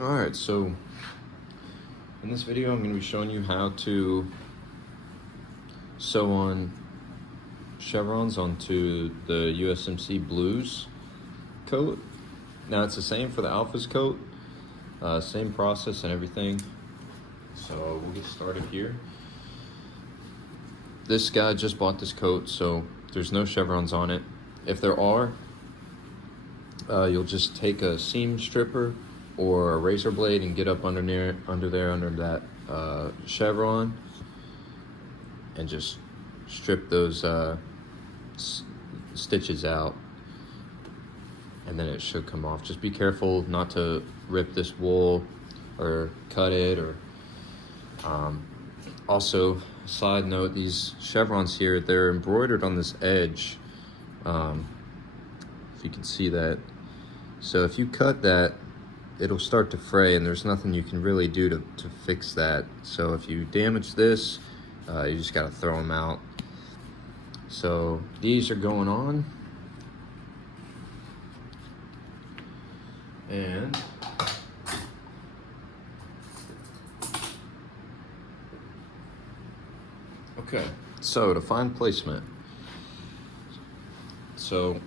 Alright, so in this video I'm going to be showing you how to sew on chevrons onto the USMC Blues coat. Now it's the same for the Alphas coat, same process and everything. So we'll get started here. This guy just bought this coat, so there's no chevrons on it. If there are, you'll just take a seam stripper or a razor blade and get up under that chevron and just strip those stitches out, and then it should come off. Just be careful not to rip this wool or cut it. Or also, side note, these chevrons here, they're embroidered on this edge, if you can see that. So if you cut that, it'll start to fray, and there's nothing you can really do to fix that. So if you damage this, you just gotta throw them out. So these are going on, and okay, so to find placement, so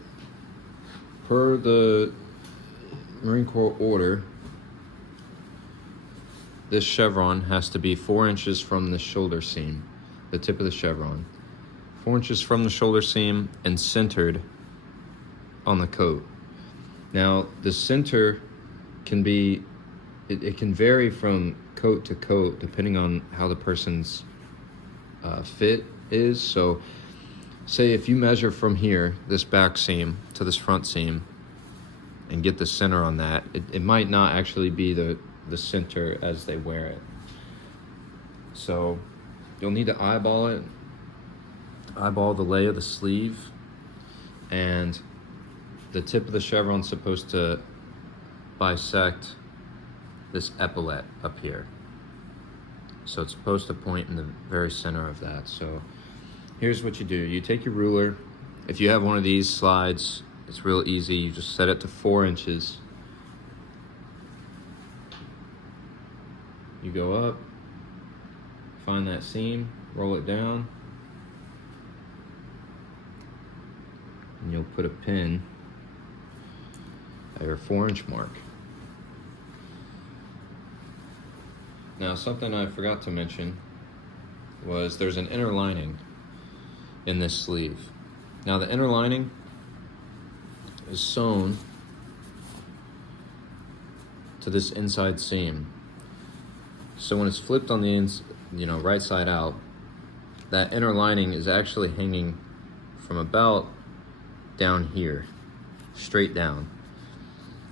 per the Marine Corps order, this chevron has to be 4 inches from the shoulder seam, the tip of the chevron, 4 inches from the shoulder seam and centered on the coat. Now the center can be, it can vary from coat to coat depending on how the person's fit is. So say if you measure from here, this back seam to this front seam, and get the center on that, it might not actually be the center as they wear it. So you'll need to eyeball it, eyeball the lay of the sleeve, and the tip of the chevron's supposed to bisect this epaulette up here. So it's supposed to point in the very center of that. So here's what you do. You take your ruler. If you have one of these slides, it's real easy. You just set it to 4 inches. You go up, find that seam, roll it down, and you'll put a pin at your 4-inch mark. Now, something I forgot to mention was there's an inner lining in this sleeve. Now, the inner lining is sewn to this inside seam. So when it's flipped on the right side out, that inner lining is actually hanging from about down here, straight down.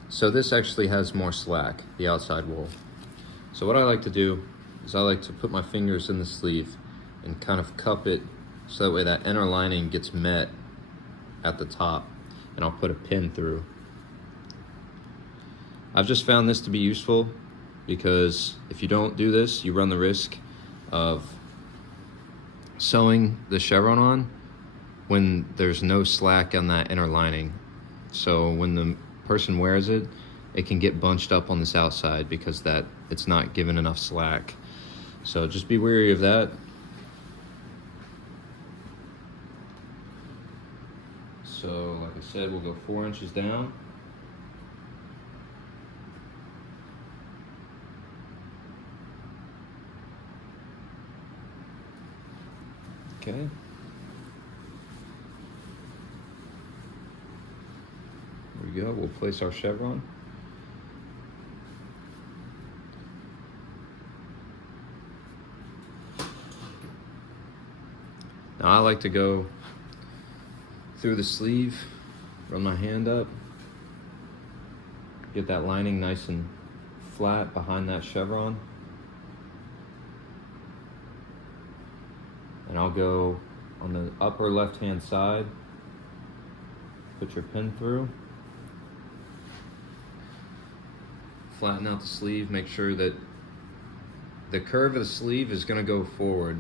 So this actually has more slack, the outside wool. So what I like to do is I like to put my fingers in the sleeve and kind of cup it so that way that inner lining gets met at the top, and I'll put a pin through. I've just found this to be useful because if you don't do this, you run the risk of sewing the chevron on when there's no slack on that inner lining. So when the person wears it, it can get bunched up on this outside because it's not given enough slack. So just be wary of that. So like I said, we'll go 4 inches down. Okay. There we go. We'll place our chevron. Now I like to go through the sleeve, run my hand up, get that lining nice and flat behind that chevron. And I'll go on the upper left-hand side, put your pin through, flatten out the sleeve, make sure that the curve of the sleeve is going to go forward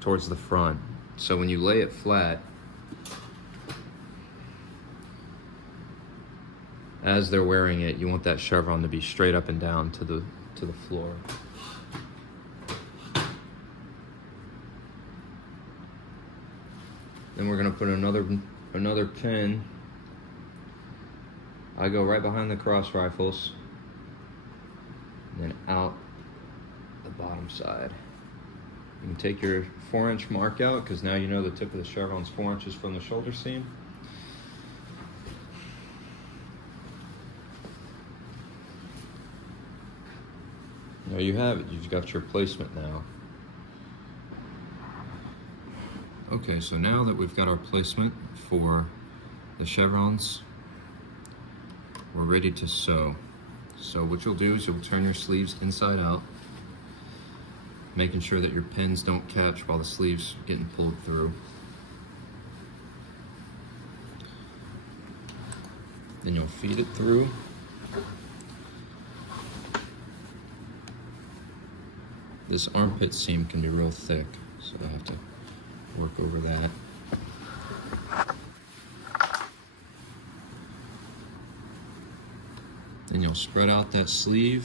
towards the front. So when you lay it flat, as they're wearing it, you want that chevron to be straight up and down to the floor. Then we're gonna put another pin. I go right behind the cross rifles and then out the bottom side. You can take your 4-inch mark out because now you know the tip of the chevron's 4 inches from the shoulder seam. There you have it. You've got your placement now. Okay, so now that we've got our placement for the chevrons, we're ready to sew. So what you'll do is you'll turn your sleeves inside out, making sure that your pins don't catch while the sleeve's getting pulled through. Then you'll feed it through. This armpit seam can be real thick, so I have to work over that. Then you'll spread out that sleeve.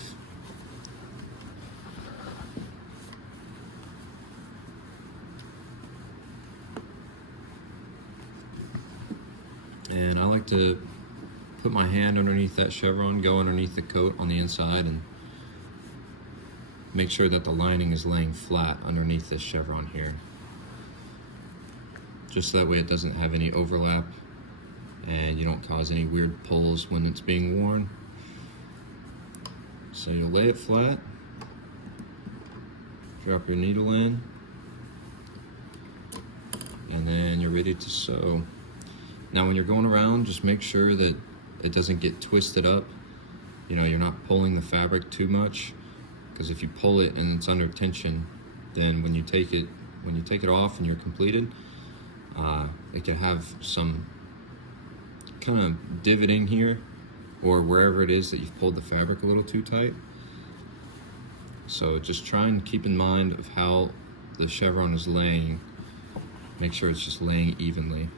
And I like to put my hand underneath that chevron, go underneath the coat on the inside, and make sure that the lining is laying flat underneath this chevron here. Just so that way it doesn't have any overlap and you don't cause any weird pulls when it's being worn. So you'll lay it flat, drop your needle in, and then you're ready to sew. Now when you're going around, just make sure that it doesn't get twisted up. You know, you're not pulling the fabric too much, because if you pull it and it's under tension, then when you take it off and you're completed, it can have some kind of divoting here or wherever it is that you've pulled the fabric a little too tight. So just try and keep in mind of how the chevron is laying. Make sure it's just laying evenly.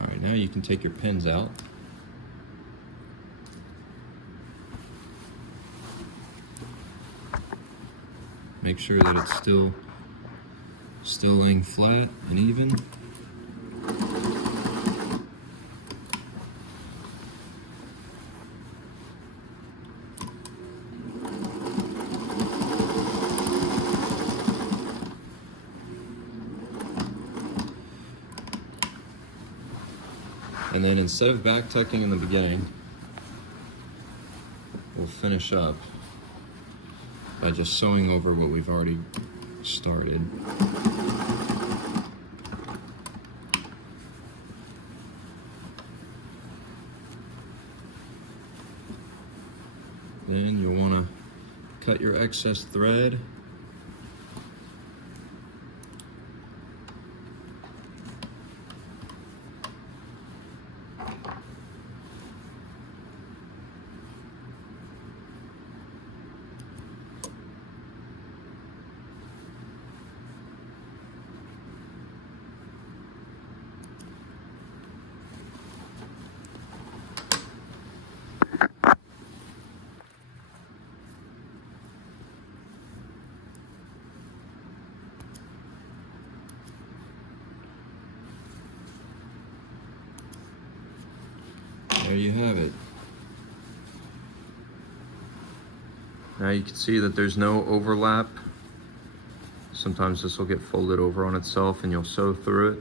Alright, now you can take your pins out. Make sure that it's still laying flat and even. And then instead of back tucking in the beginning, we'll finish up by just sewing over what we've already started. Then you'll want to cut your excess thread. you have it. Now you can see that there's no overlap. Sometimes this will get folded over on itself and you'll sew through it.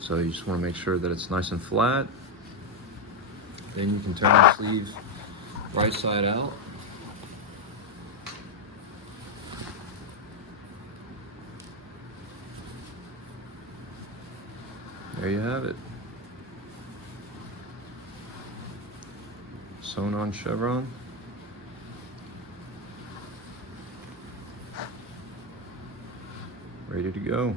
So you just want to make sure that it's nice and flat. Then you can turn the sleeve right side out. There you have it. Sewn on chevron. Ready to go.